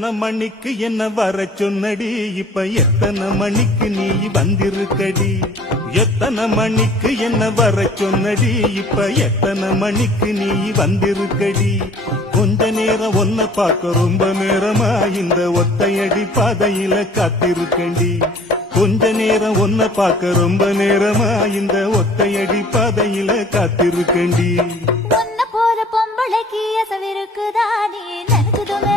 எத்தனை மணிக்கு என்ன வர சொன்னடி, இப்ப எத்தனை மணிக்கு நீ வந்திருக்கடி. எத்தனை மணிக்கு என்ன வர சொன்னடி, இப்ப எத்தனை மணிக்கு நீ வந்திருக்கடி. கொஞ்ச நேரம் ஒன்ன பார்க்க ரொம்ப நேரமா இந்த ஒத்தையடி பாதையில காத்திருக்கண்டி. கொஞ்ச நேரம் ஒன்ன பார்க்க ரொம்ப நேரமா இந்த ஒத்தையடி பாதையில காத்திருக்கண்டி. பொம்பளைக்கு அசவிருக்குதா நீ நினைச்சதுமே